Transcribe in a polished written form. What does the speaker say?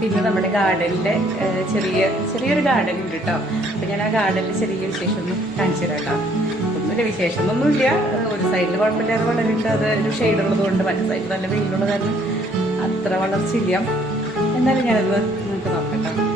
പിന്നെ നമ്മുടെ ഗാർഡനിലെ ചെറിയൊരു ഗാർഡൻ ഉണ്ട് കേട്ടോ. അപ്പം ഞാൻ ആ ഗാർഡനിൽ ചെറിയ വിശേഷം ഒന്ന് കാണിച്ചു തരാം കേട്ടോ. ഒന്നുമില്ല, വിശേഷമൊന്നുമില്ല. ഒരു സൈഡിൽ കുഴപ്പമില്ലാതെ വളരുന്നുണ്ട്. അത് ഒരു ഷെയ്ഡ് ഉള്ളതുകൊണ്ട് മറ്റേ സൈഡിൽ നല്ല വെയിലുള്ള കാരണം അത്ര വളർച്ചയില്ല. എന്നാലും ഞാനത് നിങ്ങൾക്ക് നോക്കാം കേട്ടോ.